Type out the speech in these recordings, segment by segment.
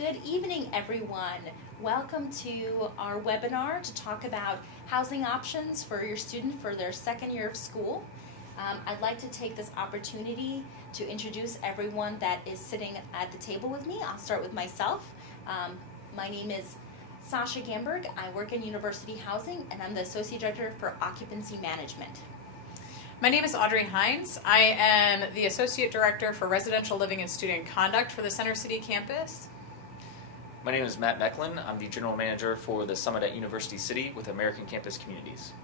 Good evening, everyone. Welcome to our webinar to talk about housing options for your student for their second year of school. I'd like to take this opportunity to introduce everyone that is sitting at the table with me. I'll start with myself. My name is Sasha Gamberg. I work in University Housing, and I'm the Associate Director for Occupancy Management. My name is Audrey Hines. I am the Associate Director for Residential Living and Student Conduct for the Center City campus. My name is Matt Mecklin. I'm the General Manager for the Summit at University City with American Campus Communities.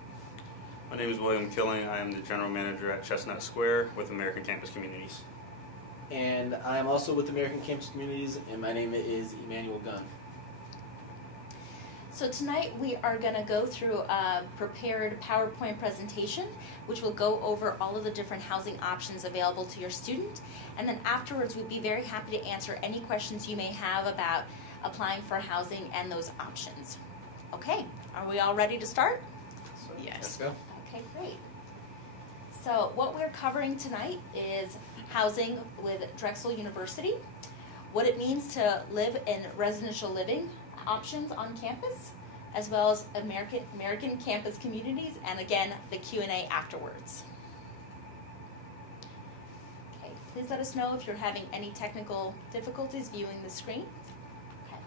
My name is William Killing. I am the General Manager at Chestnut Square with American Campus Communities. And I'm also with American Campus Communities, and my name is Emmanuel Gunn. So tonight we are going to go through a prepared PowerPoint presentation which will go over all of the different housing options available to your student, and then afterwards we'd be very happy to answer any questions you may have about applying for housing and those options. Okay, are we all ready to start? Yes. Let's go. Okay, great. So what we're covering tonight is housing with Drexel University, what it means to live in residential living options on campus, as well as American Campus Communities, and again, the Q&A afterwards. Okay, please let us know if you're having any technical difficulties viewing the screen. Okay.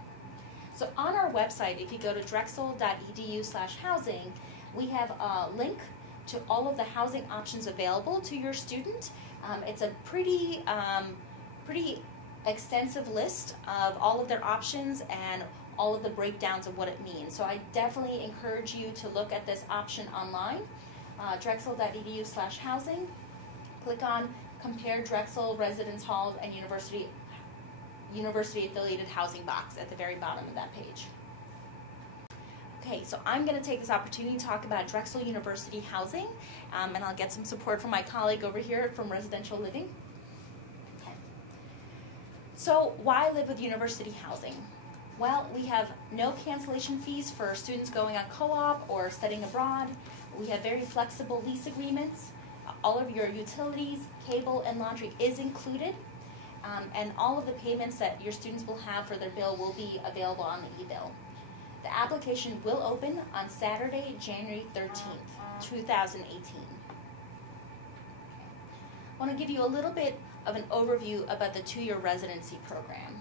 So on our website, if you go to drexel.edu/housing, we have a link to all of the housing options available to your student. It's a pretty extensive list of all of their options and all of the breakdowns of what it means. So I definitely encourage you to look at this option online, drexel.edu/housing. Click on Compare Drexel Residence Halls and University Affiliated Housing box at the very bottom of that page. Okay, so I'm going to take this opportunity to talk about Drexel University housing, and I'll get some support from my colleague over here from Residential Living. Okay. So why live with university housing? Well, we have no cancellation fees for students going on co-op or studying abroad. We have very flexible lease agreements. All of your utilities, cable, and laundry is included. And all of the payments that your students will have for their bill will be available on the e-bill. The application will open on Saturday, January 13th, 2018. I want to give you a little bit of an overview about the two-year residency program.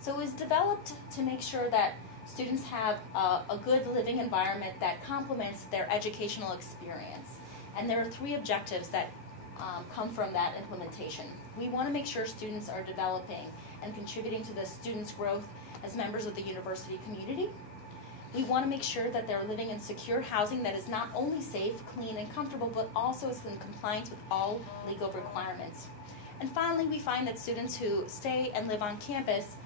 So it was developed to make sure that students have a good living environment that complements their educational experience. And there are three objectives that come from that implementation. We want to make sure students are developing and contributing to the students' growth as members of the university community. We want to make sure that they're living in secure housing that is not only safe, clean, and comfortable, but also is in compliance with all legal requirements. And finally, we find that students who stay and live on campus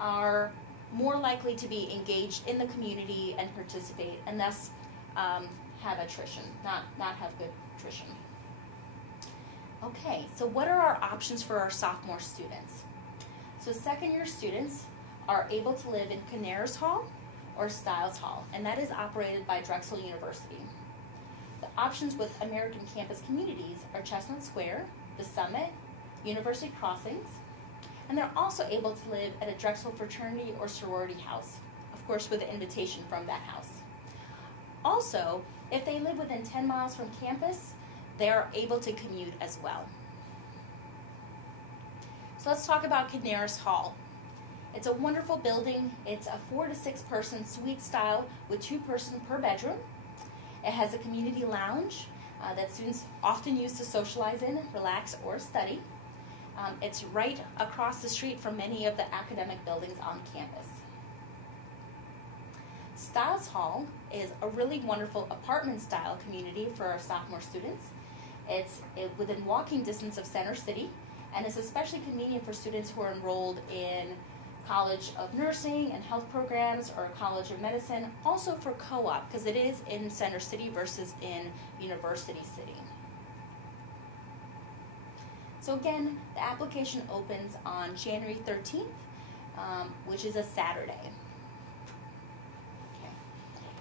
are more likely to be engaged in the community and participate, and thus have attrition, not have good attrition. Okay, so what are our options for our sophomore students? So second year students are able to live in Canaris Hall or Stiles Hall, and that is operated by Drexel University. The options with American Campus Communities are Chestnut Square, the Summit, University Crossings, and they're also able to live at a Drexel fraternity or sorority house, of course with an invitation from that house. Also, if they live within 10 miles from campus, they are able to commute as well. So let's talk about Canaris Hall. It's a wonderful building. It's a 4 to 6 person suite style with 2 persons per bedroom. It has a community lounge that students often use to socialize in, relax, or study. It's right across the street from many of the academic buildings on campus. Stiles Hall is a really wonderful apartment-style community for our sophomore students. It's within walking distance of Center City, and it's especially convenient for students who are enrolled in College of Nursing and Health programs or College of Medicine, also for co-op, because it is in Center City versus in University City. So again, the application opens on January 13th, which is a Saturday. Okay.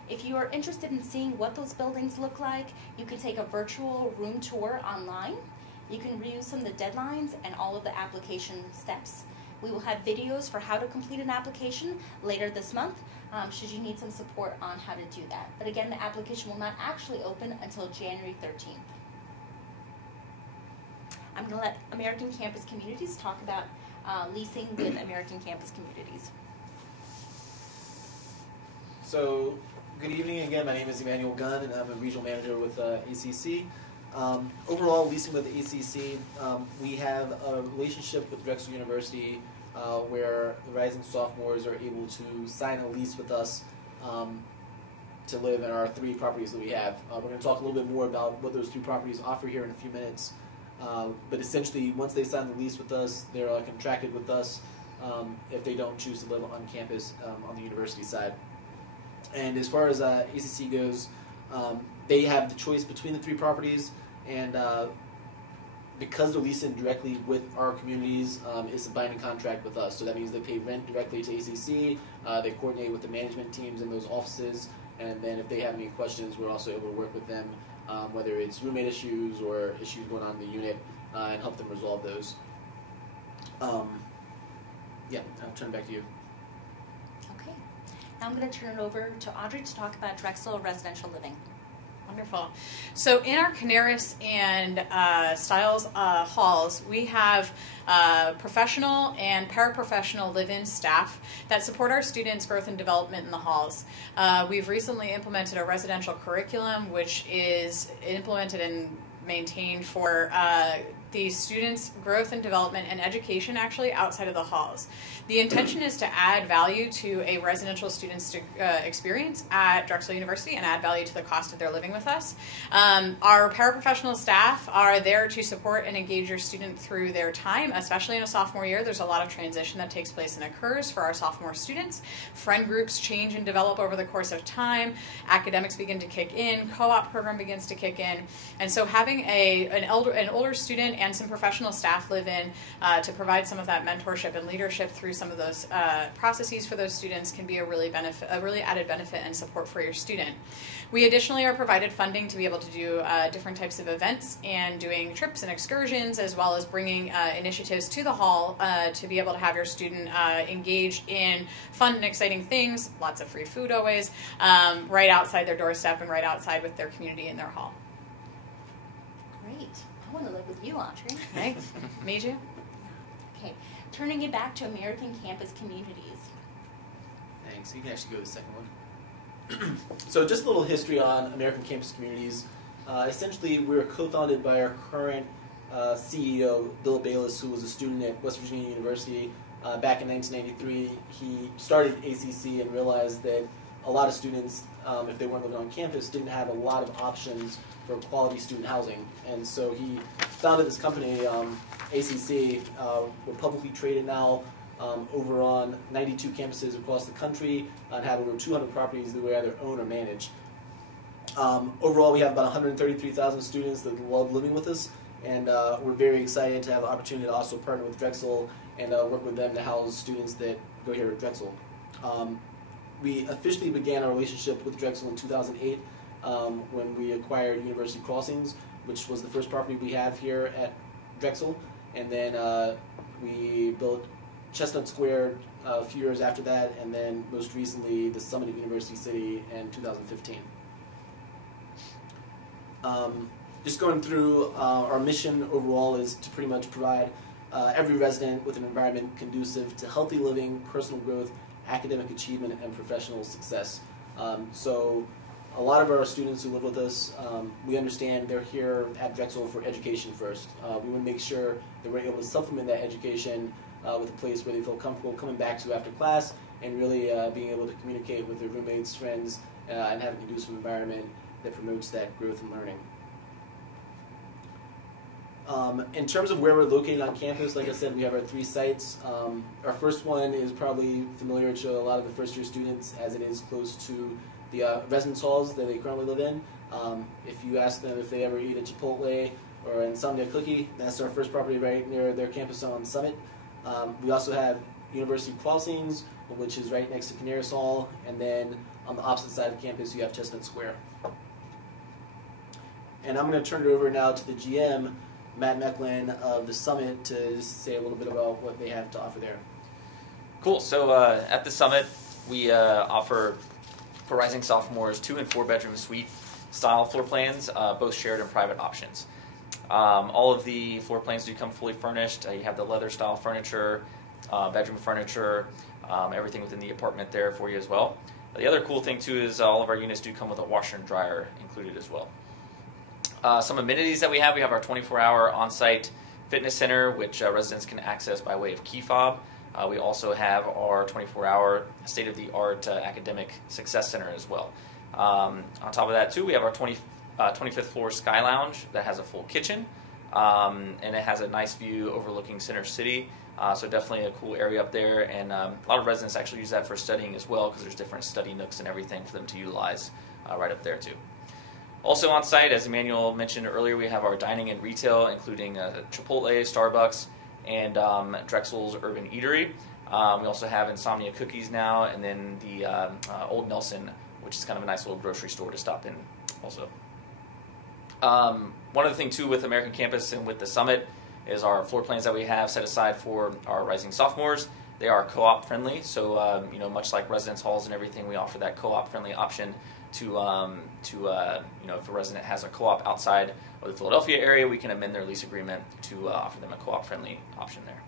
If you are interested in seeing what those buildings look like, you can take a virtual room tour online. You can review some of the deadlines and all of the application steps. We will have videos for how to complete an application later this month, should you need some support on how to do that. But again, the application will not actually open until January 13th. I'm going to let American Campus Communities talk about leasing with American Campus Communities. So, good evening again. My name is Emmanuel Gunn, and I'm a regional manager with ACC. Overall, leasing with ACC, we have a relationship with Drexel University where the rising sophomores are able to sign a lease with us to live in our 3 properties that we have. We're going to talk a little bit more about what those 3 properties offer here in a few minutes. But essentially, once they sign the lease with us, they're contracted with us if they don't choose to live on campus on the university side. And as far as ACC goes, they have the choice between the 3 properties, and because they're leasing directly with our communities, it's a binding contract with us. So that means they pay rent directly to ACC, they coordinate with the management teams in those offices, and then if they have any questions, we're also able to work with them, whether it's roommate issues or issues going on in the unit, and help them resolve those. Yeah, I'll turn it back to you. Okay. Now I'm going to turn it over to Audrey to talk about Drexel residential living. Wonderful. So in our Canaris and Stiles halls, we have professional and paraprofessional live-in staff that support our students' growth and development in the halls. We've recently implemented a residential curriculum, which is implemented and maintained for the students' growth and development and education actually outside of the halls. The intention is to add value to a residential student's experience at Drexel University and add value to the cost of their living with us. Our paraprofessional staff are there to support and engage your student through their time, especially in a sophomore year. There's a lot of transition that takes place and occurs for our sophomore students. Friend groups change and develop over the course of time. Academics begin to kick in. Co-op program begins to kick in. And so having an older student and some professional staff live in to provide some of that mentorship and leadership through some of those processes for those students can be a really added benefit and support for your student. We additionally are provided funding to be able to do different types of events and doing trips and excursions, as well as bringing initiatives to the hall to be able to have your student engaged in fun and exciting things, lots of free food always, right outside their doorstep and right outside with their community in their hall. Great. I want to live with you, Audrey. Right? Me too. Okay. Turning it back to American Campus Communities. Thanks. You can actually go to the second one. So just a little history on American Campus Communities. Essentially, we were co-founded by our current CEO, Bill Bayless, who was a student at West Virginia University back in 1993. He started ACC and realized that a lot of students, if they weren't living on campus, didn't have a lot of options for quality student housing. And so he founded this company, ACC. We're publicly traded now over on 92 campuses across the country and have over 200 properties that we either own or manage. Overall, we have about 133,000 students that love living with us, and we're very excited to have the opportunity to also partner with Drexel and work with them to house students that go here at Drexel. We officially began our relationship with Drexel in 2008 when we acquired University Crossings, which was the first property we have here at Drexel, and then we built Chestnut Square a few years after that, and then most recently the Summit at University City in 2015. Just going through our mission overall is to pretty much provide every resident with an environment conducive to healthy living, personal growth, academic achievement, and professional success. So a lot of our students who live with us, we understand they're here at Drexel for education first. We want to make sure that we're able to supplement that education with a place where they feel comfortable coming back to after class and really being able to communicate with their roommates, friends, and have a conducive environment that promotes that growth and learning. In terms of where we're located on campus, like I said, we have our 3 sites. Our first one is probably familiar to a lot of the first-year students, as it is close to the residence halls that they currently live in. If you ask them if they ever eat at Chipotle or Insomnia Cookie, that's our first property right near their campus on Summit. We also have University Crossings, which is right next to Canaris Hall, and then on the opposite side of campus you have Chestnut Square. And I'm going to turn it over now to the GM Matt Mecklin of the Summit to just say a little bit about what they have to offer there. Cool. So at the Summit, we offer for rising sophomores 2- and 4-bedroom suite style floor plans, both shared and private options. All of the floor plans do come fully furnished. You have the leather style furniture, bedroom furniture, everything within the apartment there for you as well. The other cool thing too is all of our units do come with a washer and dryer included as well. Some amenities that we have our 24-hour on-site fitness center, which residents can access by way of key fob. We also have our 24-hour state-of-the-art academic success center as well. On top of that too, we have our 25th floor Sky Lounge that has a full kitchen, and it has a nice view overlooking Center City. So definitely a cool area up there, and a lot of residents actually use that for studying as well because there's different study nooks and everything for them to utilize right up there too. Also on site, as Emmanuel mentioned earlier, we have our dining and retail, including Chipotle, Starbucks, and Drexel's Urban Eatery. We also have Insomnia Cookies now, and then the Old Nelson, which is kind of a nice little grocery store to stop in also. One other thing too with American Campus and with the Summit is our floor plans that we have set aside for our rising sophomores. They are co-op friendly, so much like residence halls and everything, we offer that co-op friendly option to if a resident has a co-op outside of the Philadelphia area, we can amend their lease agreement to offer them a co-op friendly option there.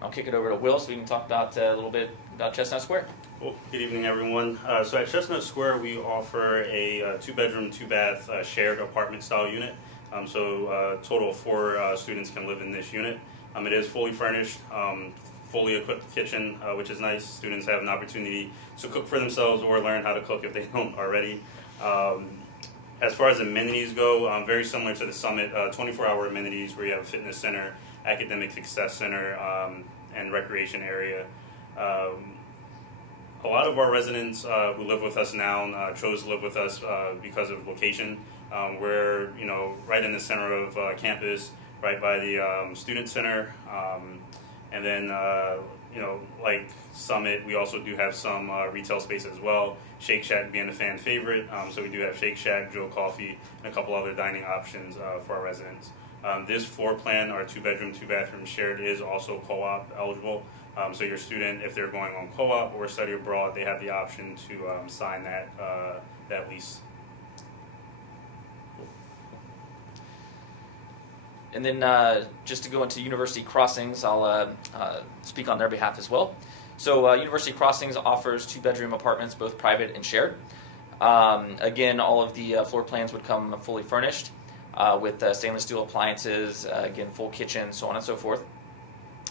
I'll kick it over to Will so we can talk about a little bit about Chestnut Square. Well, good evening, everyone. So at Chestnut Square, we offer a 2-bedroom, 2-bath shared apartment-style unit. So a total of 4 students can live in this unit. It is fully furnished, fully equipped kitchen, which is nice. Students have an opportunity to cook for themselves or learn how to cook if they don't already. As far as amenities go, very similar to the Summit, 24-hour amenities where you have a fitness center, academic success center, and recreation area. A lot of our residents who live with us now chose to live with us because of location. We're right in the center of campus, right by the student center, and then like Summit, we also do have some retail space as well. Shake Shack being a fan favorite, so we do have Shake Shack, Joe Coffee, and a couple other dining options for our residents. This floor plan, our 2-bedroom, 2-bathroom shared, is also co-op eligible. So your student, if they're going on co-op or study abroad, they have the option to sign that lease. And then just to go into University Crossings, I'll speak on their behalf as well. So University Crossings offers 2-bedroom apartments, both private and shared. Again, all of the floor plans would come fully furnished with stainless steel appliances, again, full kitchen, so on and so forth.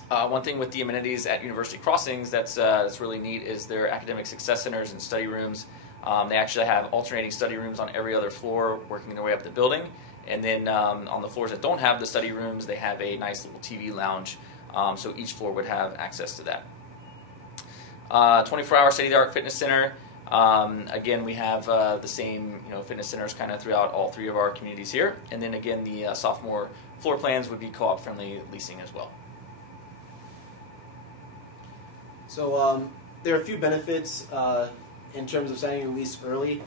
One thing with the amenities at University Crossings that's really neat is their academic success centers and study rooms. They actually have alternating study rooms on every other floor working their way up the building. And then on the floors that don't have the study rooms, they have a nice little TV lounge, so each floor would have access to that. 24-hour state-of-the-art fitness center. Again, we have the same fitness centers kind of throughout all 3 of our communities here. And then again, the sophomore floor plans would be co-op friendly leasing as well. So there are a few benefits in terms of signing a lease early.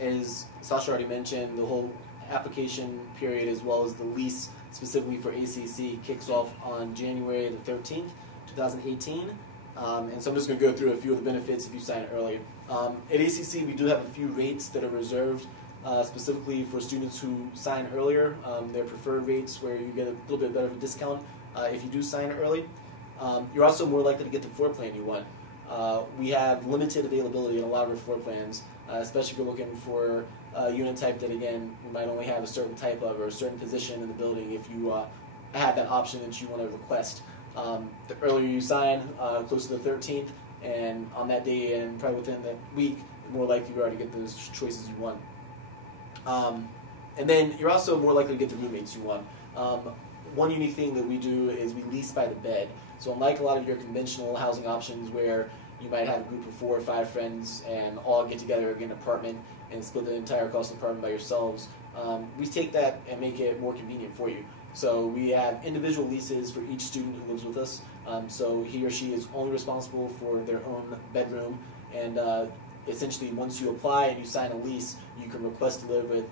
As Sasha already mentioned, the whole application period as well as the lease specifically for ACC kicks off on January the 13th, 2018. And so I'm just going to go through a few of the benefits if you sign early. At ACC, we do have a few rates that are reserved specifically for students who sign earlier. They're preferred rates where you get a little bit better of a discount if you do sign early. You're also more likely to get the floor plan you want. We have limited availability in a lot of our floor plans, especially if you're looking for a unit type that, again, you might only have a certain type of or a certain position in the building if you have that option that you want to request. The earlier you sign, close to the 13th, and on that day and probably within that week, the more likely you are to get those choices you want. And then you're also more likely to get the roommates you want. One unique thing that we do is we lease by the bed. So unlike a lot of your conventional housing options where you might have a group of 4 or 5 friends and all get together in an apartment and split the entire cost of the apartment by yourselves, we take that and make it more convenient for you. So we have individual leases for each student who lives with us. So he or she is only responsible for their own bedroom, and essentially once you apply and you sign a lease, you can request to live with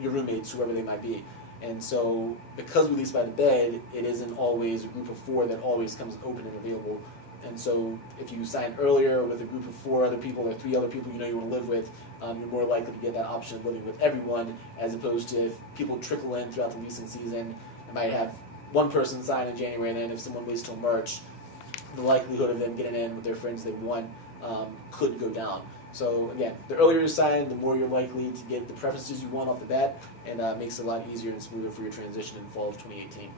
your roommates, whoever they might be. And so because we lease by the bed, it isn't always a group of 4 that always comes open and available. And so if you sign earlier with a group of 4 other people or 3 other people you know you want to live with, you're more likely to get that option of living with everyone, as opposed to if people trickle in throughout the leasing season. I might have one person sign in January, and then if someone waits till March, the likelihood of them getting in with their friends they want could go down. So again, the earlier you sign, the more you're likely to get the preferences you want off the bat, and makes it a lot easier and smoother for your transition in fall of 2018.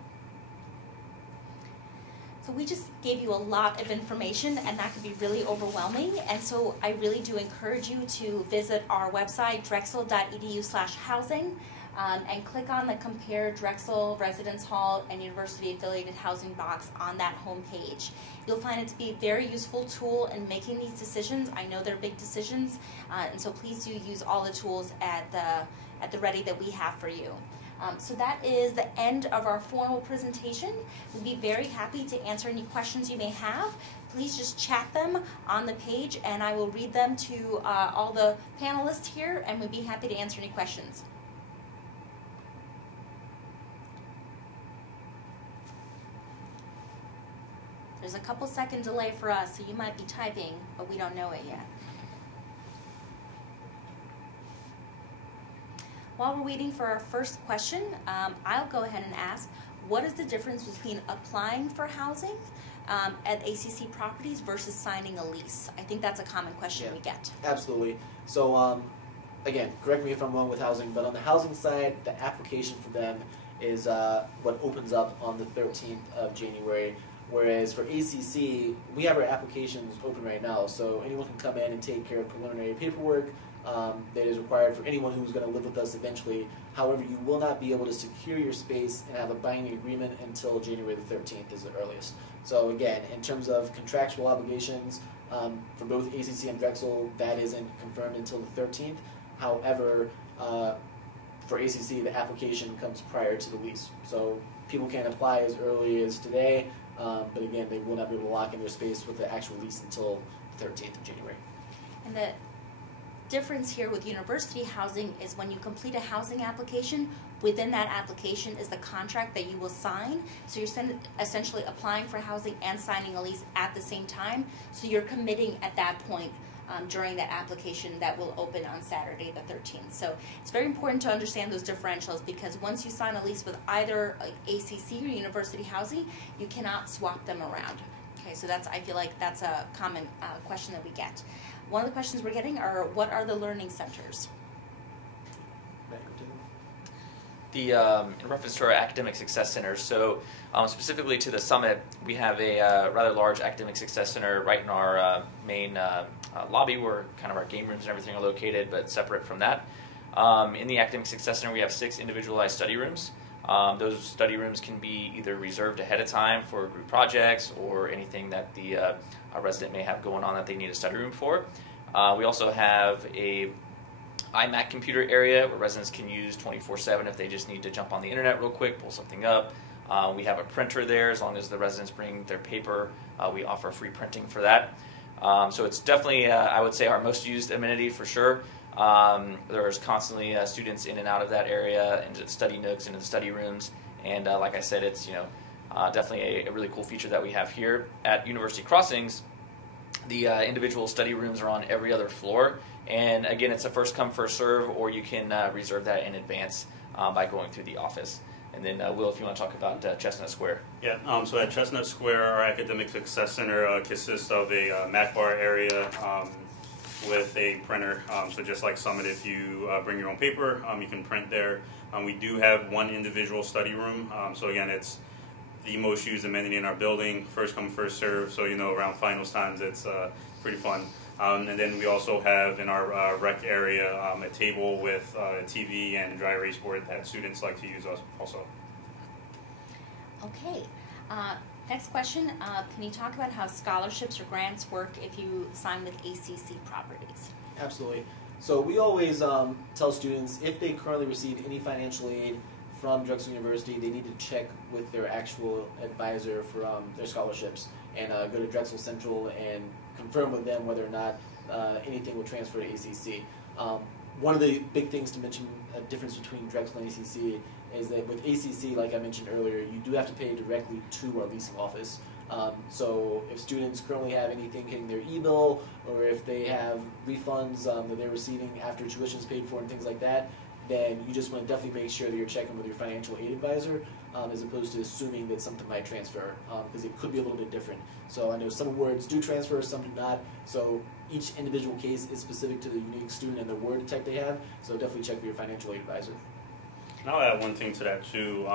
So we just gave you a lot of information, and that could be really overwhelming. And so I really do encourage you to visit our website, drexel.edu/housing, and click on the Compare Drexel, Residence Hall, and University Affiliated Housing box on that home page. You'll find it to be a very useful tool in making these decisions. I know they're big decisions, and so please do use all the tools at the ready that we have for you. So that is the end of our formal presentation. We'd be very happy to answer any questions you may have. Please just chat them on the page, and I will read them to all the panelists here, and we'd be happy to answer any questions. There's a couple second delay for us, so you might be typing, but we don't know it yet. While we're waiting for our first question, I'll go ahead and ask, what is the difference between applying for housing at ACC properties versus signing a lease? I think that's a common question we get. Absolutely. So again, correct me if I'm wrong with housing, but on the housing side, the application for them is what opens up on the 13th of January. Whereas for ACC, we have our applications open right now, so anyone can come in and take care of preliminary paperwork that is required for anyone who's going to live with us eventually. However, you will not be able to secure your space and have a binding agreement until January the 13th is the earliest. So again, in terms of contractual obligations, for both ACC and Drexel, that isn't confirmed until the 13th. However, for ACC, the application comes prior to the lease. So people can apply as early as today, but again, they will not be able to lock in their space with the actual lease until the 13th of January. And the difference here with university housing is when you complete a housing application, within that application is the contract that you will sign. So you're essentially applying for housing and signing a lease at the same time. So you're committing at that point during that application that will open on Saturday the 13th. So it's very important to understand those differentials, because once you sign a lease with either ACC or university housing, you cannot swap them around. Okay, so I feel like that's a common question that we get. One of the questions we're getting are, what are the learning centers? In reference to our academic success centers, so specifically to the summit, we have a rather large academic success center right in our main lobby, where kind of our game rooms and everything are located, but separate from that. In the academic success center, we have 6 individualized study rooms. Those study rooms can be either reserved ahead of time for group projects or anything that the resident may have going on that they need a study room for. We also have a iMac computer area where residents can use 24/7 if they just need to jump on the internet real quick, pull something up. We have a printer there. As long as the residents bring their paper, we offer free printing for that. So it's definitely, I would say, our most used amenity for sure. There's constantly students in and out of that area, into the study nooks, into the study rooms, and like I said, it's definitely a really cool feature that we have here at University Crossings. The individual study rooms are on every other floor, and again, it's a first come first serve, or you can reserve that in advance by going through the office. And then Will, if you want to talk about Chestnut Square. Yeah, so at Chestnut Square, our Academic Success Center consists of a Mac bar area with a printer. So just like Summit, if you bring your own paper, you can print there. We do have one individual study room. So again, it's the most used amenity in our building. First come, first serve. So around finals times, it's pretty fun. And then we also have in our rec area a table with a TV and dry erase board that students like to use also. Okay. Next question. Can you talk about how scholarships or grants work if you sign with ACC properties? Absolutely. So we always tell students if they currently receive any financial aid from Drexel University, they need to check with their actual advisor for their scholarships and go to Drexel Central and confirm with them whether or not anything will transfer to ACC. One of the big things to mention, a difference between Drexel and ACC, is that with ACC, like I mentioned earlier, you do have to pay directly to our leasing office. So if students currently have anything hitting their e-bill, or if they have refunds that they're receiving after tuition's paid for and things like that, then you just want to definitely make sure that you're checking with your financial aid advisor, as opposed to assuming that something might transfer, because it could be a little bit different. So I know some awards do transfer, some do not. So each individual case is specific to the unique student and the award tech they have. So definitely check with your financial aid advisor. And I'll add one thing to that too.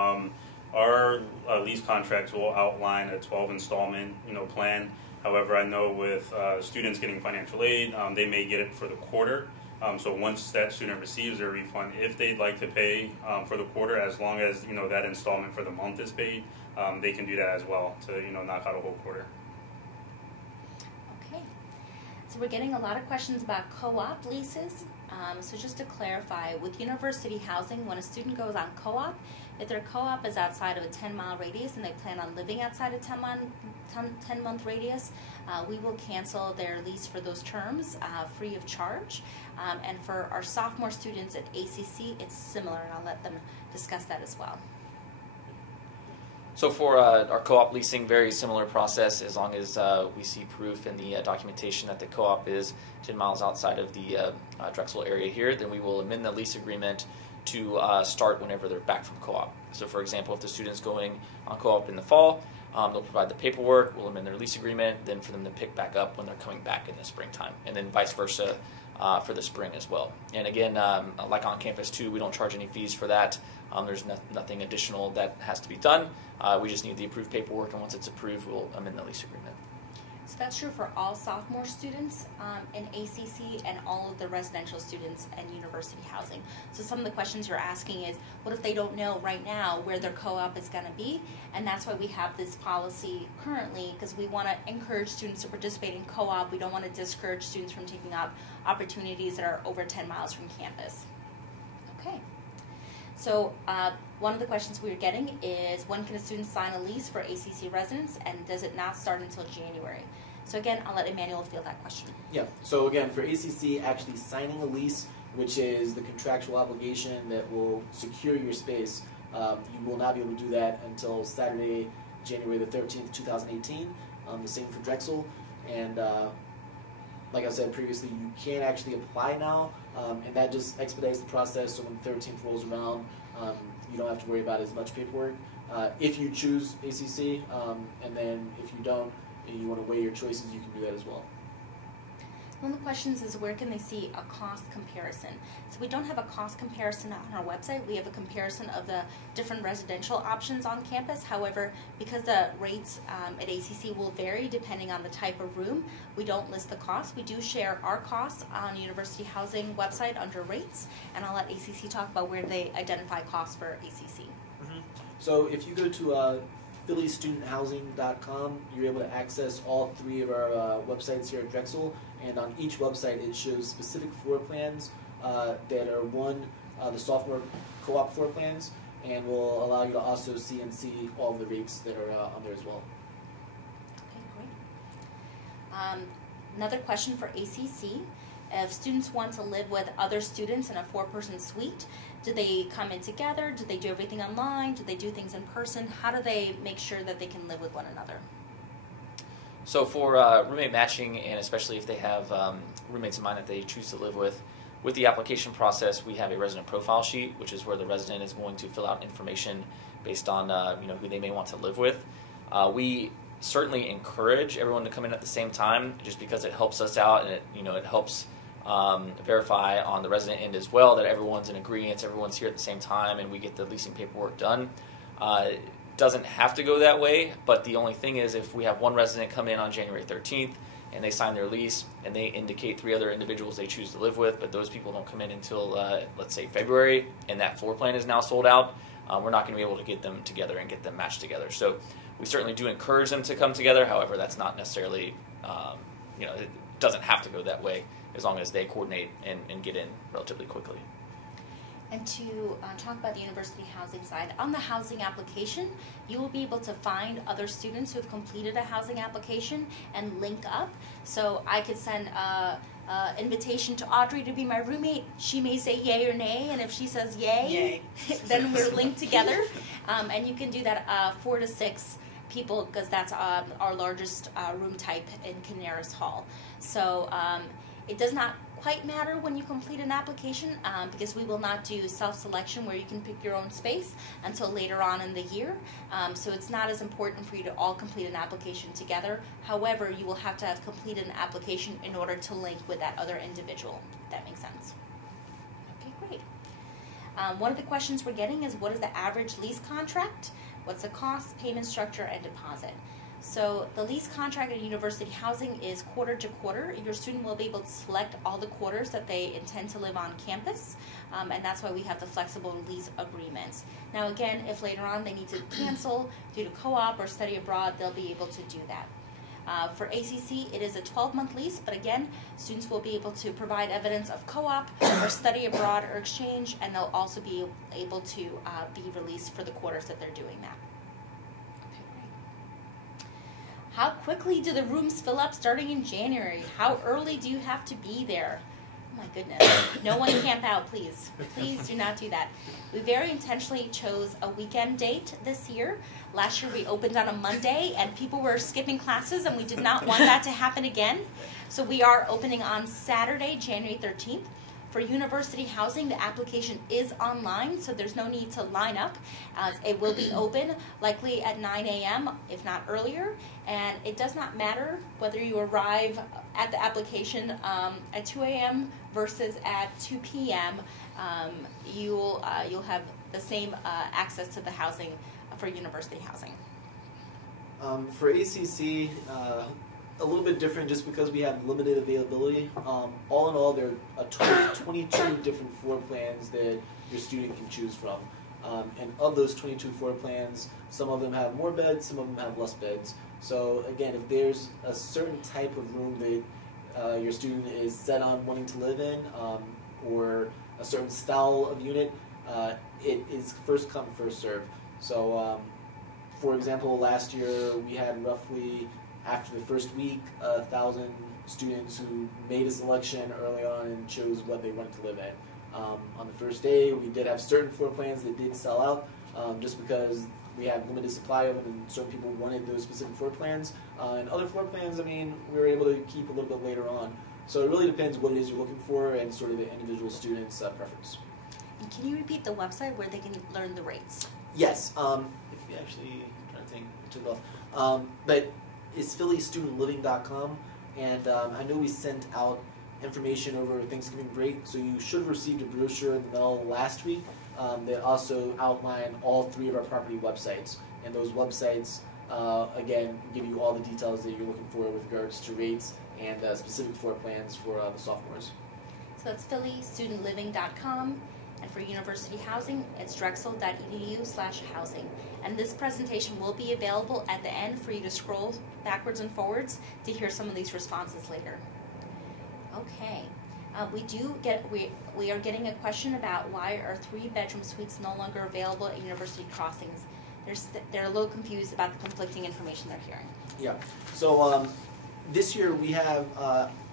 Our lease contracts will outline a 12 installment, plan. However, I know with students getting financial aid, they may get it for the quarter. So once that student receives their refund, if they'd like to pay for the quarter, as long as that installment for the month is paid, they can do that as well to knock out a whole quarter. Okay, so we're getting a lot of questions about co-op leases. So just to clarify, with university housing, when a student goes on co-op, if their co-op is outside of a 10-mile radius and they plan on living outside a 10-month radius, we will cancel their lease for those terms free of charge. And for our sophomore students at ACC, it's similar, and I'll let them discuss that as well. So for our co-op leasing, very similar process. As long as we see proof in the documentation that the co-op is 10 miles outside of the Drexel area here, then we will amend the lease agreement to start whenever they're back from co-op. So for example, if the student's going on co-op in the fall, they'll provide the paperwork, we'll amend their lease agreement, then for them to pick back up when they're coming back in the springtime, and then vice versa for the spring as well. And again, like on campus too, we don't charge any fees for that. There's nothing additional that has to be done. We just need the approved paperwork, and once it's approved, we'll amend the lease agreement. So that's true for all sophomore students in ACC and all of the residential students and university housing. So some of the questions you're asking is, what if they don't know right now where their co-op is going to be? And that's why we have this policy currently, because we want to encourage students to participate in co-op. We don't want to discourage students from taking up opportunities that are over 10 miles from campus. Okay. So one of the questions we're getting is, when can a student sign a lease for ACC residents, and does it not start until January? So again, I'll let Emmanuel field that question. Yeah, so again, for ACC, actually signing a lease, which is the contractual obligation that will secure your space, you will not be able to do that until Saturday, January the 13th, 2018. The same for Drexel. And like I said previously, you can actually apply now, and that just expedites the process. So when the 13th rolls around, you don't have to worry about as much paperwork. If you choose ACC, and then if you don't, and you want to weigh your choices, you can do that as well. One of the questions is, where can they see a cost comparison? So we don't have a cost comparison on our website. We have a comparison of the different residential options on campus. However, because the rates at ACC will vary depending on the type of room, we don't list the costs. We do share our costs on University Housing website under rates, and I'll let ACC talk about where they identify costs for ACC. Mm-hmm. So if you go to phillystudenthousing.com, you're able to access all three of our websites here at Drexel, and on each website it shows specific floor plans that are the sophomore co-op floor plans, and will allow you to also see all of the rates that are on there as well. Okay, great. Another question for ACC. If students want to live with other students in a 4-person suite, do they come in together? Do they do everything online? Do they do things in person? How do they make sure that they can live with one another? So for roommate matching, and especially if they have roommates in mind that they choose to live with the application process, we have a resident profile sheet, which is where the resident is going to fill out information based on who they may want to live with. We certainly encourage everyone to come in at the same time, just because it helps us out, and it helps verify on the resident end as well that everyone's in agreement, everyone's here at the same time, and we get the leasing paperwork done. It doesn't have to go that way, but the only thing is, if we have one resident come in on January 13th and they sign their lease and they indicate 3 other individuals they choose to live with, but those people don't come in until let's say February, and that floor plan is now sold out, we're not going to be able to get them together and get them matched together. So we certainly do encourage them to come together. However, that's not necessarily, it doesn't have to go that way, as long as they coordinate and get in relatively quickly. And to talk about the university housing side, on the housing application, you will be able to find other students who have completed a housing application and link up. So I could send invitation to Audrey to be my roommate. She may say yay or nay, and if she says yay, then we're linked together. And you can do that 4 to 6 people, because that's our largest room type in Canaris Hall. So it does not quite matter when you complete an application, because we will not do self-selection where you can pick your own space until later on in the year. So it's not as important for you to all complete an application together. However, you will have to have completed an application in order to link with that other individual, if that makes sense. Okay, great. One of the questions we're getting is, what is the average lease contract? What's the cost, payment structure, and deposit? So the lease contract at university housing is quarter to quarter. Your student will be able to select all the quarters that they intend to live on campus, and that's why we have the flexible lease agreements. Now again, if later on they need to cancel due to co-op or study abroad, they'll be able to do that. For ACC, it is a 12-month lease, but again, students will be able to provide evidence of co-op or study abroad or exchange, and they'll also be able to be released for the quarters that they're doing that. How quickly do the rooms fill up starting in January? How early do you have to be there? Oh my goodness. No one camp out, please. Please do not do that. We very intentionally chose a weekend date this year. Last year we opened on a Monday and people were skipping classes, and we did not want that to happen again. So we are opening on Saturday, January 13th. For university housing, the application is online, so there's no need to line up. It will be open likely at 9 a.m., if not earlier, and it does not matter whether you arrive at the application at 2 a.m. versus at 2 p.m. You'll have the same access to the housing for university housing. For ACC, a little bit different just because we have limited availability. All in all, there are a total of 22 different floor plans that your student can choose from. And of those 22 floor plans, some of them have more beds, some of them have less beds. So again, if there's a certain type of room that your student is set on wanting to live in, or a certain style of unit, it is first come, first serve. So for example, last year we had roughly, after the first week, 1,000 students who made a selection early on and chose what they wanted to live in. On the first day, we did have certain floor plans that did sell out, just because we had limited supply of them and certain people wanted those specific floor plans. And other floor plans, I mean, we were able to keep a little bit later on. So it really depends what it is you're looking for and sort of the individual student's preference. And can you repeat the website where they can learn the rates? Yes. If you actually, I'm trying to think, I took it off. But it's phillystudentLiving.com, and I know we sent out information over Thanksgiving break, so you should have received a brochure in the mail last week that also outline all 3 of our property websites. And those websites, again, give you all the details that you're looking for with regards to rates and specific floor plans for the sophomores. So that's phillystudentLiving.com. And for university housing, it's drexel.edu/housing. And this presentation will be available at the end for you to scroll backwards and forwards to hear some of these responses later. Okay. We are getting a question about why are 3-bedroom suites no longer available at university crossings. They're a little confused about the conflicting information they're hearing. Yeah. So this year we have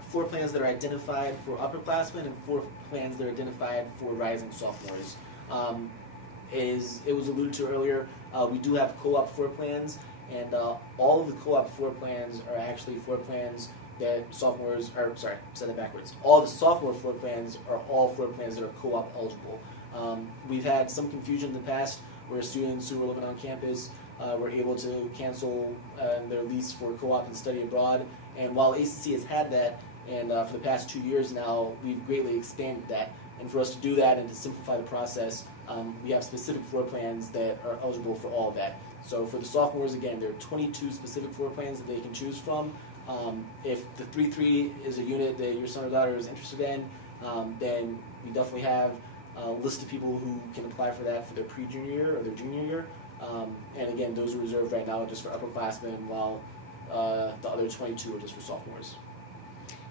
floor plans that are identified for upperclassmen and floor plans that are identified for rising sophomores. As it was alluded to earlier, we do have co-op floor plans, and all of the co-op floor plans are actually floor plans that sophomores, or sorry, said it backwards. All the sophomore floor plans are all floor plans that are co-op eligible. We've had some confusion in the past where students who were living on campus were able to cancel their lease for co-op and study abroad, and while ACC has had that, and for the past 2 years now, we've greatly expanded that. And for us to do that and to simplify the process, we have specific floor plans that are eligible for all of that. So for the sophomores, again, there are 22 specific floor plans that they can choose from. If the 3-3 is a unit that your son or daughter is interested in, then we definitely have a list of people who can apply for that for their pre-junior year or their junior year. And again, those are reserved right now just for upperclassmen, while the other 22 are just for sophomores.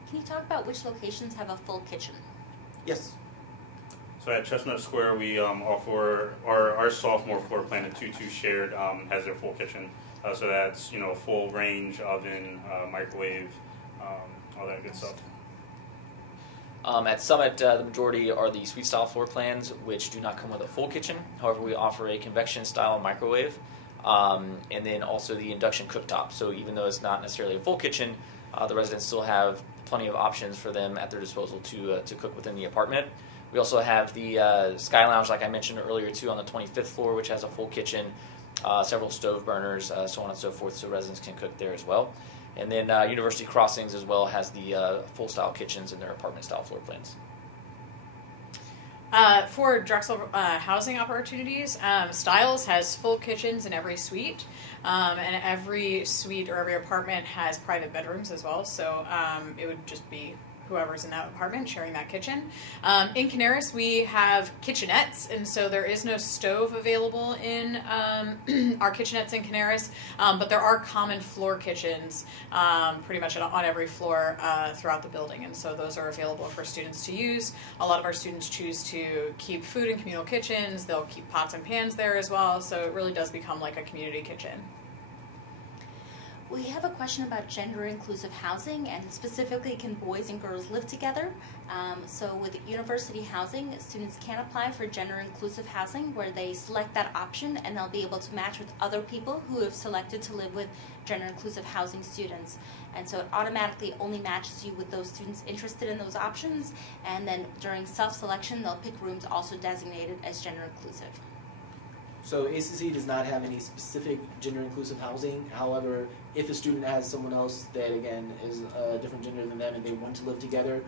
Can you talk about which locations have a full kitchen? Yes. So at Chestnut Square, we offer our sophomore floor plan at 2-2 shared has their full kitchen. So that's full range, oven, microwave, all that good stuff. At Summit, the majority are the suite style floor plans, which do not come with a full kitchen. However, we offer a convection style microwave, and then also the induction cooktop. So even though it's not necessarily a full kitchen, the residents still have plenty of options for them at their disposal to cook within the apartment. We also have the Sky Lounge, like I mentioned earlier, too, on the 25th floor, which has a full kitchen, several stove burners, so on and so forth, so residents can cook there as well. And then University Crossings as well has the full-style kitchens in their apartment-style floor plans. For Drexel housing opportunities, Stiles has full kitchens in every suite, and every suite or every apartment has private bedrooms as well, so it would just be whoever's in that apartment sharing that kitchen. In Canaris, we have kitchenettes, and so there is no stove available in our kitchenettes in Canaris, but there are common floor kitchens pretty much on every floor throughout the building, and so those are available for students to use. A lot of our students choose to keep food in communal kitchens. They'll keep pots and pans there as well, so it really does become like a community kitchen. We have a question about gender-inclusive housing, and specifically, can boys and girls live together? So with university housing, students can apply for gender-inclusive housing, where they select that option, and they'll be able to match with other people who have selected to live with gender-inclusive housing students. And so it automatically only matches you with those students interested in those options, and then during self-selection, they'll pick rooms also designated as gender-inclusive. So ACC does not have any specific gender-inclusive housing. However, if a student has someone else that, again, is a different gender than them and they want to live together,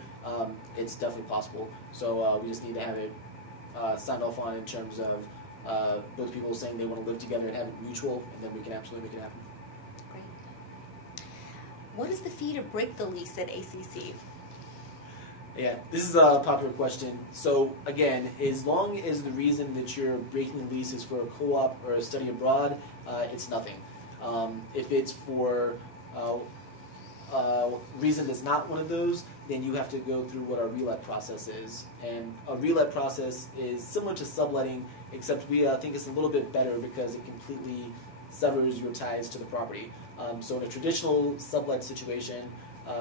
it's definitely possible. So we just need to have it signed off on in terms of both people saying they want to live together and have it mutual, and then we can absolutely make it happen. Great. What is the fee to break the lease at ACC? Yeah, this is a popular question. So again, as long as the reason that you're breaking the lease is for a co-op or a study abroad, it's nothing. If it's for a reason that's not one of those, then you have to go through what our relet process is. And a relet process is similar to subletting, except we think it's a little bit better because it completely severs your ties to the property. So in a traditional sublet situation,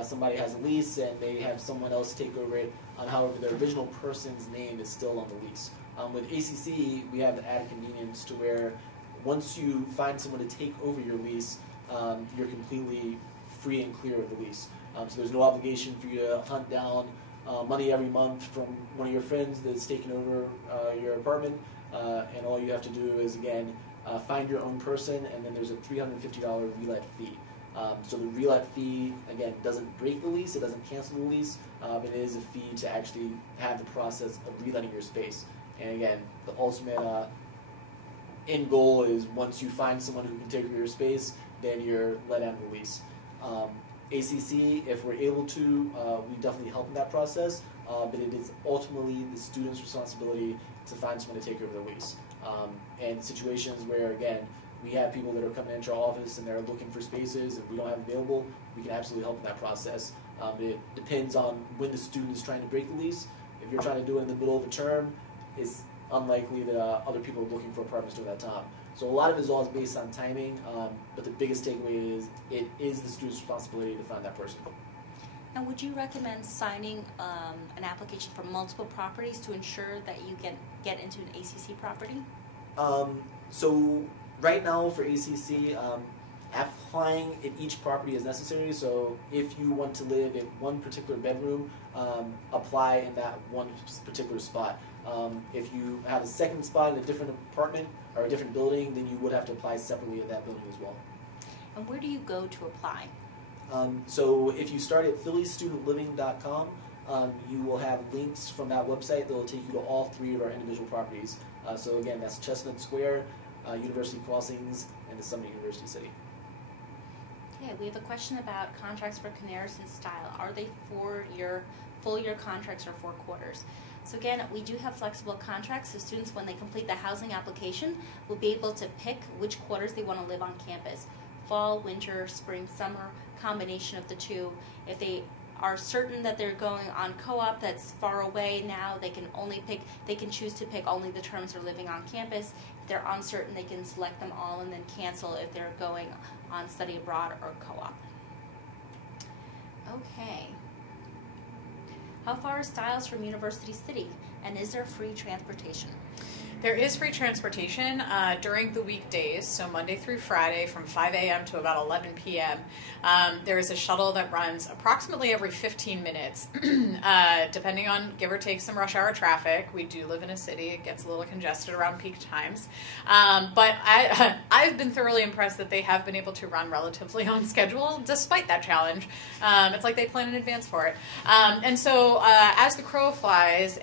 somebody has a lease and they have someone else take over it. However, the original person's name is still on the lease. With ACC, we have the added convenience to where once you find someone to take over your lease, you're completely free and clear of the lease. So there's no obligation for you to hunt down money every month from one of your friends that's taken over your apartment, and all you have to do is, again, find your own person, and then there's a $350 relet fee. So the relet fee, again, doesn't break the lease, it doesn't cancel the lease, but it is a fee to actually have the process of reletting your space. And again, the ultimate end goal is once you find someone who can take over your space, then you're let out of the lease. ACC, if we're able to, we definitely help in that process, but it is ultimately the student's responsibility to find someone to take over the lease. And situations where, again, we have people that are coming into our office and they're looking for spaces and we don't have available, we can absolutely help in that process. It depends on when the student is trying to break the lease. If you're trying to do it in the middle of a term, it's unlikely that other people are looking for apartments during that time. So a lot of it is always based on timing, but the biggest takeaway is it is the student's responsibility to find that person. Now, would you recommend signing an application for multiple properties to ensure that you get into an ACC property? So right now for ACC, applying at each property is necessary. So if you want to live in one particular bedroom, apply in that one particular spot. If you have a second spot in a different apartment or a different building, then you would have to apply separately at that building as well. And where do you go to apply? So if you start at phillystudentliving.com, you will have links from that website that will take you to all three of our individual properties. So again, that's Chestnut Square, University Crossings, and the Summit University City. Okay, we have a question about contracts for Canaris and Style. Are they full-year contracts or 4 quarters? So again, we do have flexible contracts, so students, when they complete the housing application, will be able to pick which quarters they want to live on campus. Fall, winter, spring, summer, combination of the two. If they are certain that they're going on co-op that's far away now, they can choose to pick only the terms they're living on campus. If they're uncertain, they can select them all and then cancel if they're going on study abroad or co-op. Okay. How far is Stiles from University City? And is there free transportation? There is free transportation during the weekdays, so Monday through Friday from 5 a.m. to about 11 p.m. There is a shuttle that runs approximately every 15 minutes, depending on give or take some rush hour traffic. We do live in a city. It gets a little congested around peak times. But I've been thoroughly impressed that they have been able to run relatively on schedule despite that challenge. It's like they plan in advance for it. And so as the crow flies,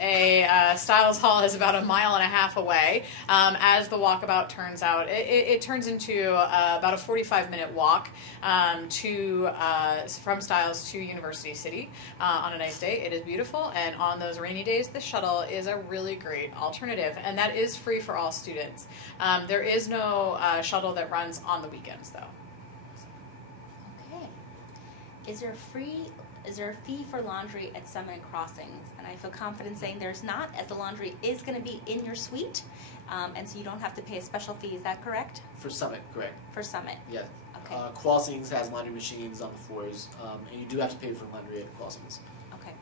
Stiles Hall is about 1.5 miles away. As the walkabout turns out, it turns into about a 45-minute walk from Stiles to University City on a nice day. It is beautiful, and on those rainy days, the shuttle is a really great alternative, and that is free for all students. There is no shuttle that runs on the weekends, though. Okay. Is there a fee for laundry at Summit Crossings? And I feel confident saying there's not, as the laundry is going to be in your suite, and so you don't have to pay a special fee. Is that correct? For Summit, correct. For Summit. Yes. Okay. Crossings has laundry machines on the floors, and you do have to pay for laundry at Crossings. Okay.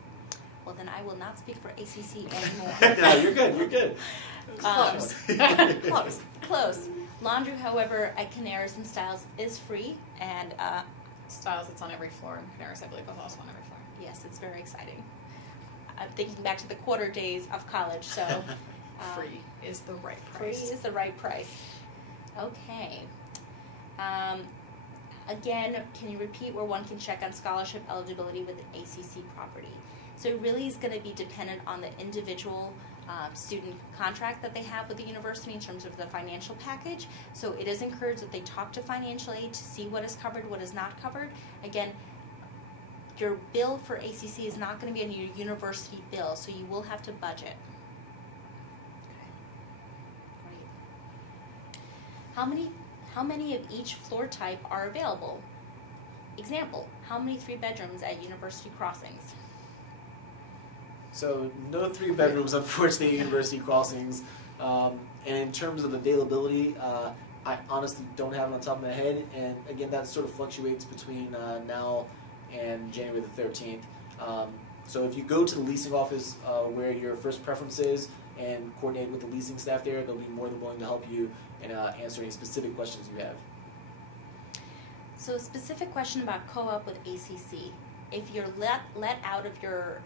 Well, then I will not speak for ACC anymore. No, you're good. You're good. Close. Close. Laundry, however, at Canaris and Stiles is free, and Stiles, it's on every floor, and Canaris, I believe, is also on every floor. yes, it's very exciting. I'm thinking back to the quarter days of college, so Free is the right free price. is the right price. Okay. Again, can you repeat where one can check on scholarship eligibility with an ACC property? So it really is going to be dependent on the individual student contract that they have with the university in terms of the financial package. So it is encouraged that they talk to financial aid to see what is covered, what is not covered. Again, your bill for ACC is not going to be on your university bill, so you will have to budget. Great. How many of each floor type are available? Example, how many 3 bedrooms at University Crossings? So no 3 bedrooms, unfortunately, at University Crossings. And in terms of availability, I honestly don't have it on top of my head. And again, that sort of fluctuates between now and January the 13th. So if you go to the leasing office where your first preference is and coordinate with the leasing staff there, they'll be more than willing to help you and answer any specific questions you have. So a specific question about co-op with ACC. If you're let out of your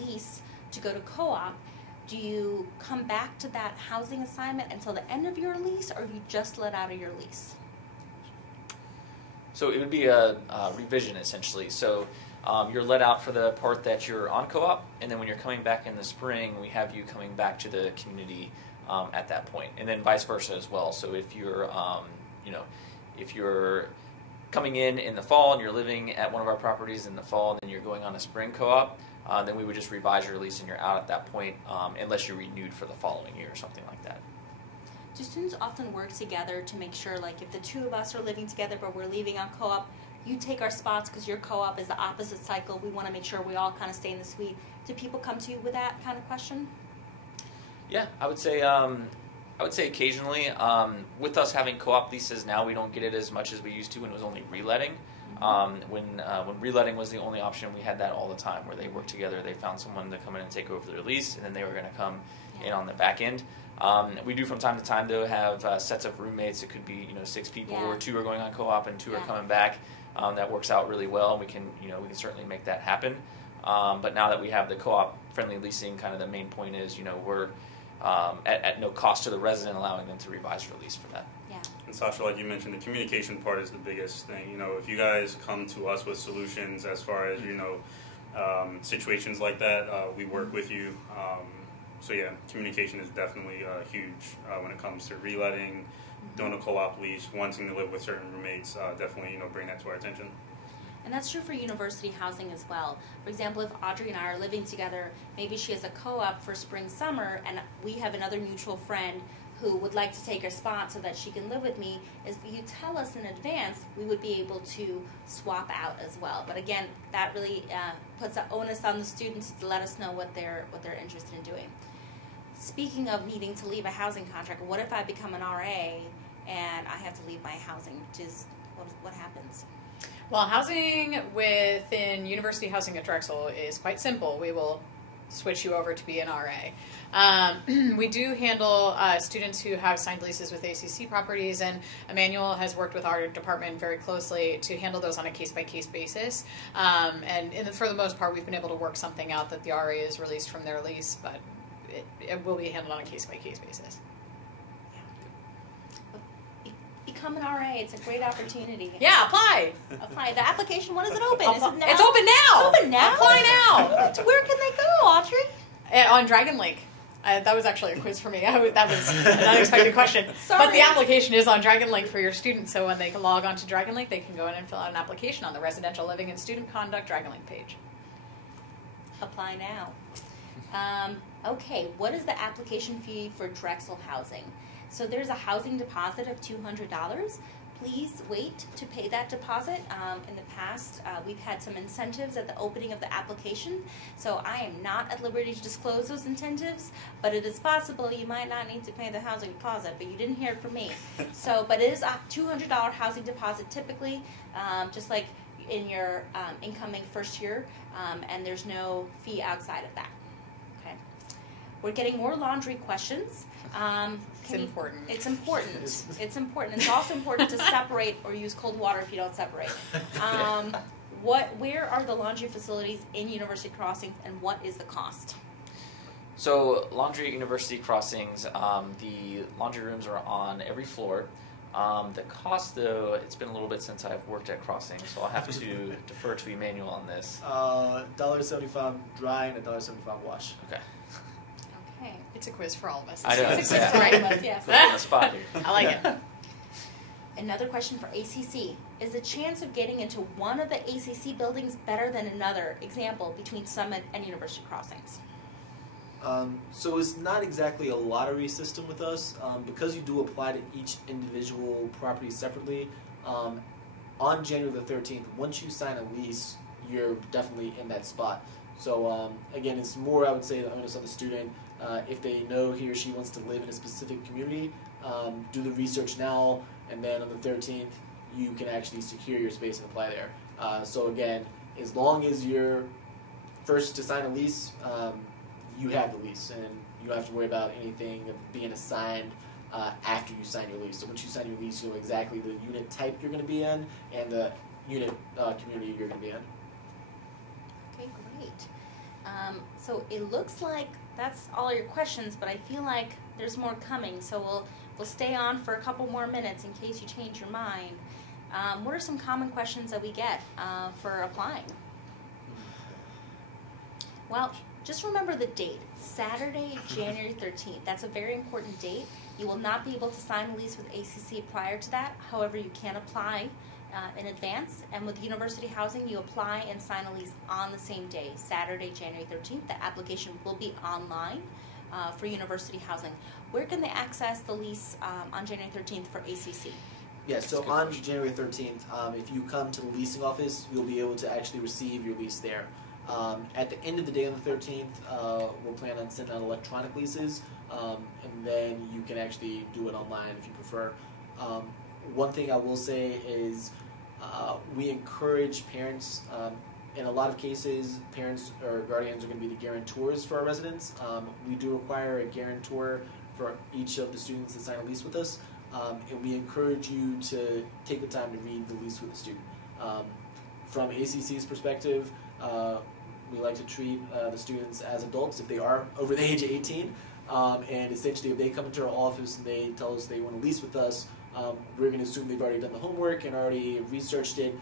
lease to go to co-op, do you come back to that housing assignment until the end of your lease, or you just let out of your lease? So it would be a revision, essentially. So you're let out for the part that you're on co-op, and then when you're coming back in the spring, we have you coming back to the community at that point, and then vice versa as well. So if you're, if you're coming in the fall and you're living at one of our properties in the fall, and then you're going on a spring co-op, then we would just revise your lease and you're out at that point, unless you're renewed for the following year or something like that. Do students often work together to make sure, like if the 2 of us are living together but we're leaving on co-op, you take our spots because your co-op is the opposite cycle, we want to make sure we all kind of stay in the suite. Do people come to you with that kind of question? Yeah, I would say occasionally. With us having co-op leases now, we don't get it as much as we used to when it was only reletting. When reletting was the only option, we had that all the time where they worked together. They found someone to come in and take over their lease, and then they were going to come in on the back end. We do from time to time though have sets of roommates. It could be 6 people, or 2 are going on co-op and 2 are coming back. That works out really well. We can certainly make that happen. But now that we have the co-op friendly leasing, kind of the main point is we're at no cost to the resident, allowing them to revise their lease for that. Yeah. And Sasha, like you mentioned, the communication part is the biggest thing. If you guys come to us with solutions as far as situations like that, we work with you. So yeah, communication is definitely huge when it comes to reletting, doing a co-op lease, wanting to live with certain roommates. Definitely, bring that to our attention. And that's true for university housing as well. For example, if Audrey and I are living together, maybe she has a co-op for spring, summer, and we have another mutual friend who would like to take her spot so that she can live with me. If you tell us in advance, we would be able to swap out as well. But again, that really puts an onus on the students to let us know what they're interested in doing. Speaking of needing to leave a housing contract, what if I become an RA and I have to leave my housing? What happens? Well, housing within university housing at Drexel is quite simple. We will switch you over to be an RA. We do handle students who have signed leases with ACC properties, and Emmanuel has worked with our department very closely to handle those on a case-by-case basis. For the most part, we've been able to work something out that the RA is released from their lease, but it will be handled on a case-by-case basis. Become an RA. It's a great opportunity. Yeah, apply. Apply. The application, when is it open? Is it now? It's open now. It's open now? Apply now. Where can they go, Audrey? On Dragon Link. That was actually a quiz for me. That was an unexpected question. Sorry. But the application is on Dragon Link for your students, so when they can log on to Dragon Link, they can go in and fill out an application on the Residential Living and Student Conduct Dragon Link page. Apply now. Okay, what is the application fee for Drexel housing? So there's a housing deposit of $200. Please wait to pay that deposit. In the past, we've had some incentives at the opening of the application, so I am not at liberty to disclose those incentives, but it is possible you might not need to pay the housing deposit, but you didn't hear it from me. But it is a $200 housing deposit typically, just like in your incoming first year, and there's no fee outside of that. Okay. We're getting more laundry questions. It's important. It's important. It's important. It's also important to separate or use cold water if you don't separate. Where are the laundry facilities in University Crossings, and what is the cost? So laundry at University Crossings, the laundry rooms are on every floor. The cost, though, it's been a little bit since I've worked at Crossings, so I'll have to defer to Emmanuel on this. $1.75 dry and $1.75 wash. Okay. Okay. It's a quiz for all of us. I know. It's a right one, yes. Put me on the spot here. I like it. Another question for ACC. Is the chance of getting into one of the ACC buildings better than another? Example, between Summit and University Crossings. So it's not exactly a lottery system with us. Because you do apply to each individual property separately, on January the 13th, once you sign a lease, you're definitely in that spot. So again, it's more, I would say, the onus on the student. If they know he or she wants to live in a specific community, do the research now, and then on the 13th, you can actually secure your space and apply there. So again, as long as you're first to sign a lease, you have the lease, and you don't have to worry about anything being assigned after you sign your lease. So once you sign your lease, you know exactly the unit type you're going to be in and the unit community you're going to be in. Okay, great. So it looks like that's all your questions, but I feel like there's more coming. So we'll stay on for a couple more minutes in case you change your mind. What are some common questions that we get for applying? Well, just remember the date, Saturday, January 13th. That's a very important date. You will not be able to sign a lease with ACC prior to that. However, you can apply in advance. And with university housing, you apply and sign a lease on the same day, Saturday, January 13th. The application will be online for university housing. Where can they access the lease on January 13th for ACC? Yeah, so on January 13th, if you come to the leasing office, you'll be able to actually receive your lease there. At the end of the day on the 13th, we'll plan on sending out electronic leases, and then you can actually do it online if you prefer. One thing I will say is we encourage parents, in a lot of cases, parents or guardians are going to be the guarantors for our residents. We do require a guarantor for each of the students that sign a lease with us, and we encourage you to take the time to read the lease with the student. From ACC's perspective, we like to treat the students as adults if they are over the age of 18, and essentially if they come into our office and they tell us they want to lease with us, we're going to assume they've already done the homework and already researched it,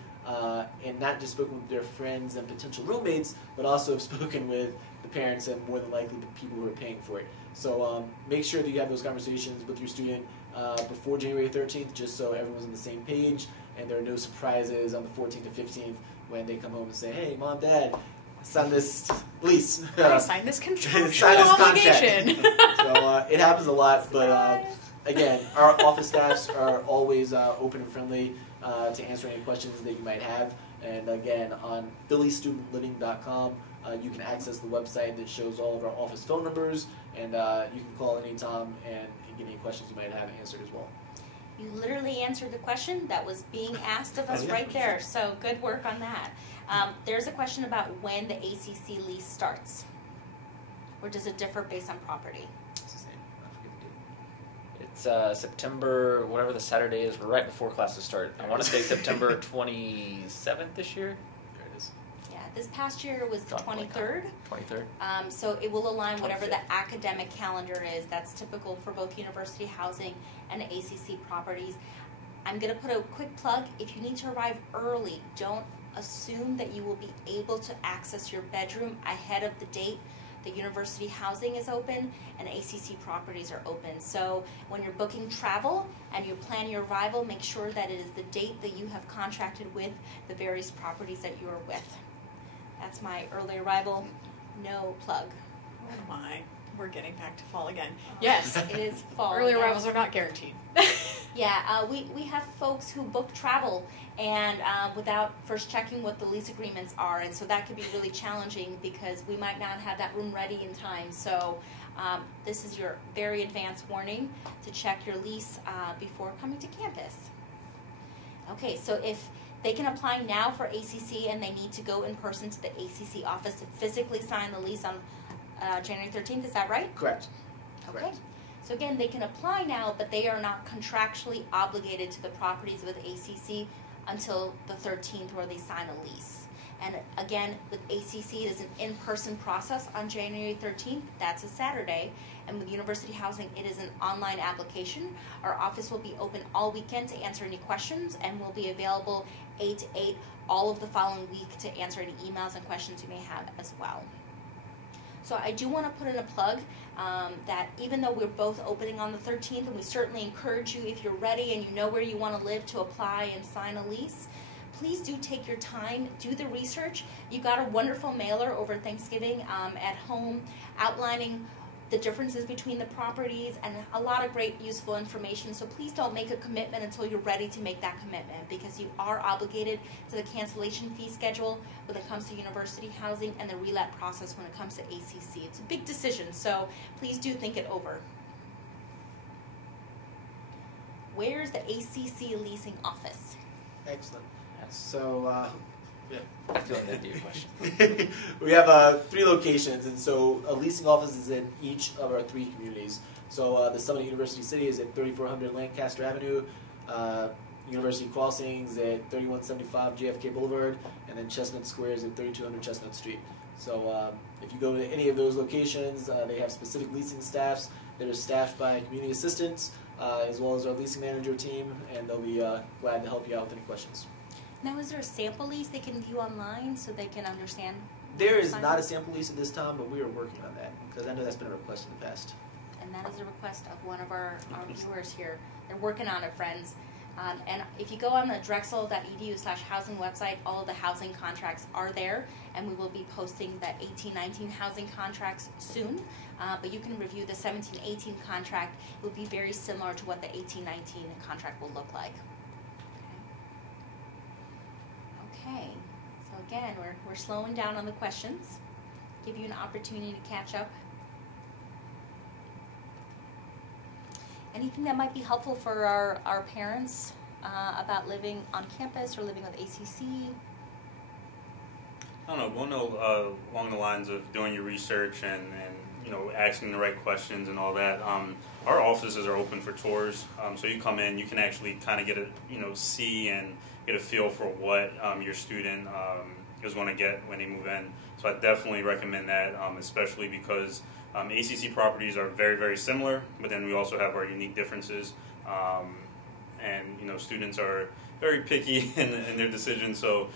and not just spoken with their friends and potential roommates, but also have spoken with the parents and more than likely the people who are paying for it. So make sure that you have those conversations with your student before January 13th, just so everyone's on the same page and there are no surprises on the 14th to 15th when they come home and say, "Hey, Mom, Dad, sign this lease. Sign this contractual obligation." So it happens a lot, but again, our office staffs are always open and friendly to answer any questions that you might have. And again, on phillystudent.living.com, you can access the website that shows all of our office phone numbers, and you can call anytime and get any questions you might have answered as well. You literally answered the question that was being asked of us right there, so good work on that. There's a question about when the ACC lease starts, or does it differ based on property? It's the same. I forget the date. It's September, whatever the Saturday is, right before classes start. I want to say September 27th this year. There it is. Yeah, this past year was the 23rd. 23rd. So it will align whatever 25th. the academic calendar is. That's typical for both university housing and ACC properties. I'm going to put a quick plug. If you need to arrive early, don't assume that you will be able to access your bedroom ahead of the date the university housing is open and ACC properties are open. So when you're booking travel and you plan your arrival, make sure that it is the date that you have contracted with the various properties that you are with. That's my early arrival, no plug. Oh my, we're getting back to fall again. Yes, It is fall. early yes. arrivals are not guaranteed. Yeah, we have folks who book travel and without first checking what the lease agreements are, and so that could be really challenging because we might not have that room ready in time. So this is your very advanced warning to check your lease before coming to campus. Okay, so if they can apply now for ACC and they need to go in person to the ACC office to physically sign the lease on January 13th, is that right? Correct. Okay. Correct. So again, they can apply now, but they are not contractually obligated to the properties with ACC until the 13th where they sign a lease. And again, with ACC, it is an in-person process on January 13th. That's a Saturday. And with University Housing, it is an online application. Our office will be open all weekend to answer any questions and will be available 8 to 8 all of the following week to answer any emails and questions you may have as well. So I do want to put in a plug that even though we're both opening on the 13th, and we certainly encourage you, if you're ready and you know where you want to live, to apply and sign a lease, please do take your time, do the research. You got a wonderful mailer over Thanksgiving at home outlining the differences between the properties and a lot of great useful information. So please don't make a commitment until you're ready to make that commitment, because you are obligated to the cancellation fee schedule when it comes to university housing and the relet process when it comes to ACC. It's a big decision, so please do think it over. Where's the ACC leasing office? Excellent. So, yeah. I feel like that'd be a question. We have 3 locations, and so a leasing office is in each of our 3 communities. So the Summit University City is at 3400 Lancaster Avenue, University Crossings at 3175 JFK Boulevard, and then Chestnut Square is at 3200 Chestnut Street. So if you go to any of those locations, they have specific leasing staffs that are staffed by community assistants, as well as our leasing manager team, and they'll be glad to help you out with any questions. Now, is there a sample lease they can view online so they can understand? There is not a sample lease at this time, but we are working on that, because I know that's been a request in the past. And that is a request of one of our viewers here. They're working on it, friends. And if you go on the drexel.edu/housing website, all of the housing contracts are there, and we will be posting the 18-19 housing contracts soon. But you can review the 17-18 contract. It will be very similar to what the 18-19 contract will look like. Okay, so again, we're slowing down on the questions, give you an opportunity to catch up. Anything that might be helpful for our parents about living on campus or living with ACC? I don't know. We'll know along the lines of doing your research and asking the right questions and all that. Our offices are open for tours, so you come in, you can actually kind of get a see and get a feel for what your student is going to get when they move in. So I definitely recommend that, especially because ACC properties are very, very similar, but then we also have our unique differences. And students are very picky in their decisions, so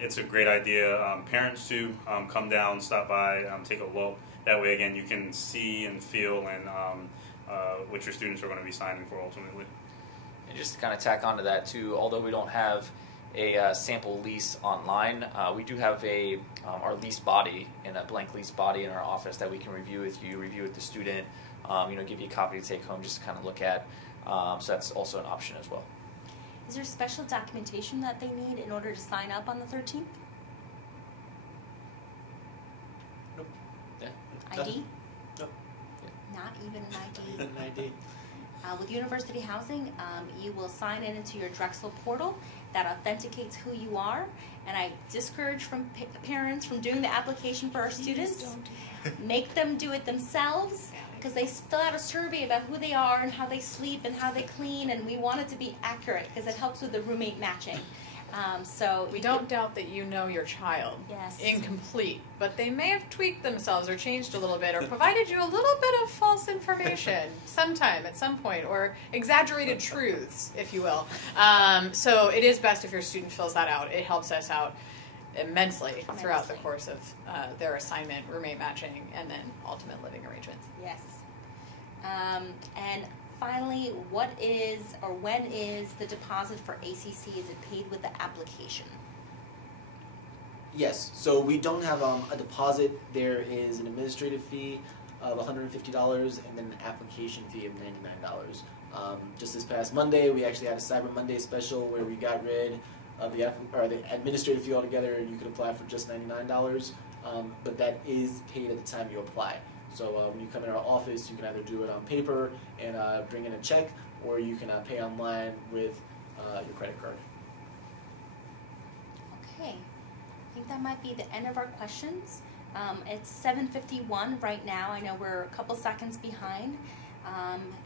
it's a great idea. Parents too, come down, stop by, take a look. That way, again, you can see and feel and what your students are going to be signing for ultimately. And just to kind of tack onto that too, although we don't have a sample lease online, we do have our lease body, and a blank lease body in our office that we can review with you, review with the student, give you a copy to take home just to kind of look at. So that's also an option as well. Is there special documentation that they need in order to sign up on the 13th? Nope. Yeah. ID? Nope. Not even an ID. An ID. With university housing, you will sign in into your Drexel portal that authenticates who you are. And I discourage parents from doing the application for our students. Make them do it themselves, because they fill out a survey about who they are and how they sleep and how they clean, and we want it to be accurate because it helps with the roommate matching. So we don't doubt that you know your child. Yes. Incomplete, but they may have tweaked themselves or changed a little bit or provided you a little bit of false information sometime at some point, or exaggerated truths, if you will. So it is best if your student fills that out. It helps us out immensely throughout the course of their assignment, roommate matching, and then ultimate living arrangements. Yes. And finally, what is or when is the deposit for ACC? Is it paid with the application? Yes, so we don't have a deposit. There is an administrative fee of $150 and then an application fee of $99. Just this past Monday, we actually had a Cyber Monday special where we got rid of the administrative fee altogether, and you could apply for just $99. But that is paid at the time you apply. So when you come in our office, you can either do it on paper and bring in a check, or you can pay online with your credit card. Okay, I think that might be the end of our questions. It's 7:51 right now. I know we're a couple seconds behind,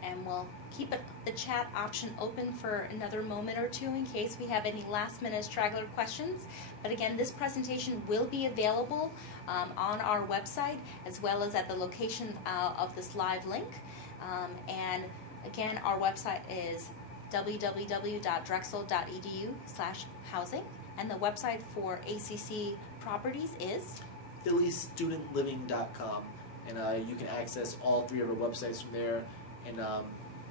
and we'll keep the chat option open for another moment or two in case we have any last-minute straggler questions. But again, this presentation will be available on our website as well as at the location of this live link. And again, our website is www.drexel.edu/housing, and the website for ACC properties is phillystudent.living.com, and you can access all three of our websites from there. And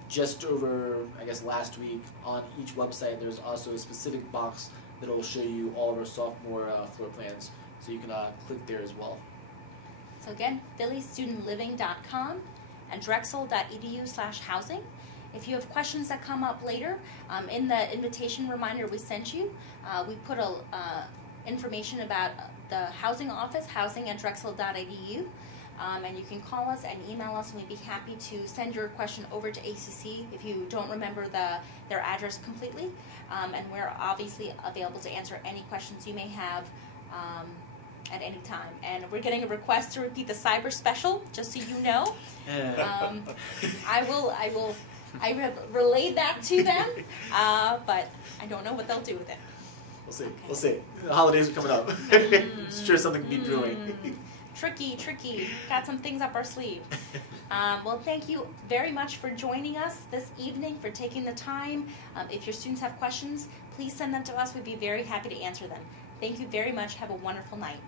just over, I guess, last week, on each website there's also a specific box that will show you all of our sophomore floor plans, so you can click there as well. So again, phillystudent.living.com and drexel.edu/housing. If you have questions that come up later, in the invitation reminder we sent you, we put information about the housing office, housing@drexel.edu. And you can call us and email us, and we'd be happy to send your question over to ACC if you don't remember their address completely. And we're obviously available to answer any questions you may have at any time. And we're getting a request to repeat the cyber special, just so you know. I will relay that to them, but I don't know what they'll do with it. We'll see. Okay. We'll see. The holidays are coming up. I'm sure something can be brewing. Tricky. Got some things up our sleeve. Well, thank you very much for joining us this evening, for taking the time. If your students have questions, please send them to us. We'd be very happy to answer them. Thank you very much. Have a wonderful night.